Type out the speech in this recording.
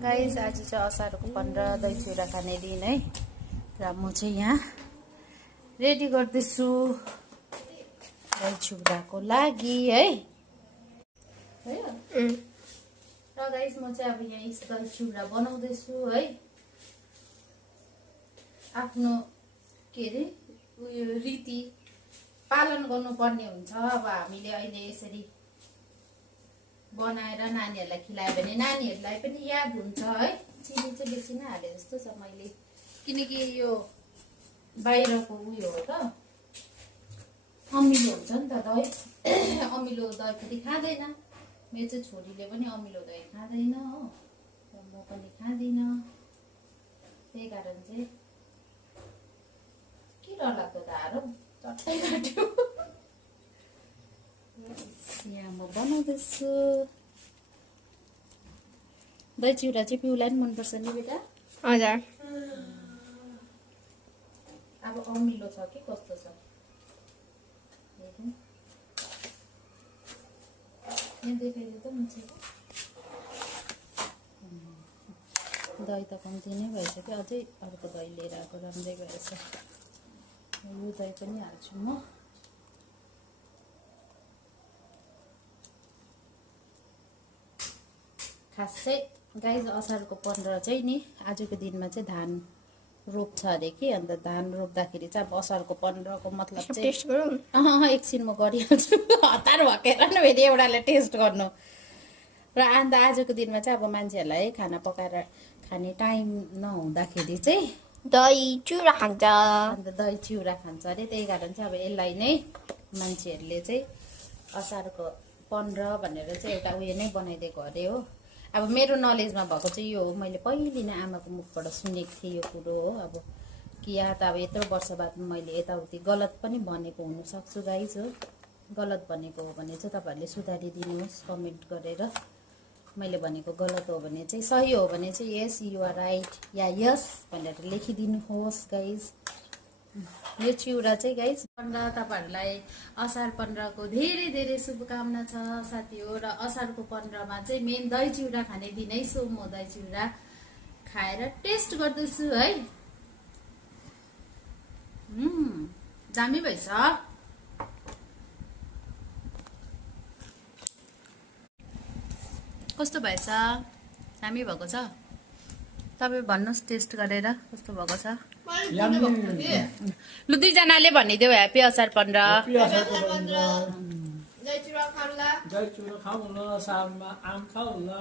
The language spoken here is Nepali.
गाइस आज चाहिँ असारको 15 दही चिउरा खाने दिन है। र म चाहिँ यहाँ रेडी गर्दैछु दही चिउराको लागि है। र गाइस म चाहिँ अब यहाँ दही चिउरा बनाउँदैछु है। आफ्नो के अरे उयो रीति पालन गर्नुपर्ने हुन्छ। अब हामीले अहिले यसरी बनाएर नानीहरूलाई खिलायो भने नानीहरूलाई पनि याद हुन्छ है। चिनी चाहिँ बेसी नै हाले जस्तो छ मैले, किनकि यो बाहिरको उयो हो त, अमिलो हुन्छ नि त दही। अमिलो दही पनि खाँदैन मेरो चाहिँ छोरीले पनि अमिलो दही खाँदैन हो, र म पनि खाँदिनँ। त्यही कारण चाहिँ के डरलाग्दो धारो चट्टै काट्यो। यहाँ म बनाउँदैछु दही चिउरा चाहिँ पिउलाई पनि मनपर्छ नि बेटा? हजुर। अब अमिलो छ कि कस्तो छ देखाइदियो त मान्छे। दही त कम्ती नै भएछ कि, अझै अर्को दही लिएर आएको राम्रै भएछ। यो दही पनि हाल्छु म। खास चाहिँ गाइस असारको 15 चाहिँ नि आजको दिनमा चाहिँ धान रोप्छ अरे कि, अन्त धान रोप्दाखेरि चाहिँ अब असारको 15 को मतलब चाहिँ टेस्ट गरौँ। एकछिन म गरिहाल्छु। हतार भकेर न फेरि एउटाले टेस्ट गर्नु। र अन्त आजको दिनमा चाहिँ अब मान्छेहरूलाई खाना पकाएर खाने टाइम नहुँदाखेरि चाहिँ दही चिउरा खान्छ। अन्त दही चिउरा खान्छ अरे। त्यही कारण चाहिँ अब यसलाई नै मान्छेहरूले चाहिँ असारको 15 भनेर चाहिँ एउटा उयो नै बनाइदिएको अरे हो। अब मेरो नलेजमा भएको चाहिँ यो हो, मैले पहिले नै आमाको मुखबाट सुनेको थिएँ यो कुरो हो। अब कि या त अब यत्रो वर्ष बाद मैले यताउति गलत पनि भनेको हुनसक्छु गाइज हो। गलत भनेको हो भने चाहिँ तपाईँहरूले सुधारिदिनुहोस् कमेन्ट गरेर। मैले भनेको गलत हो भने चाहिँ, सही हो भने चाहिँ यस यु आर राइट या यस भनेर लेखिदिनुहोस् गाइज। यो चिउरा चाहिँ गाइज 15 तपाईँहरूलाई असार 15 को धेरै धेरै शुभकामना छ साथी हो। र असारको 15 मा चाहिँ मेन दही चिउरा खाने दिनै सो म दही चिउरा खाएर टेस्ट गर्दैछु है। दामी भएछ। कस्तो भएछ? दामी भएको छ? तपाईँ भन्नुहोस् टेस्ट गरेर कस्तो भएको छ। लु दुईजनाले भनिदेऊ ह्याप्पी असार 15। दही चिउरा खाऊला। दही चिउरा खाऊला, सालमा आम खाऊला।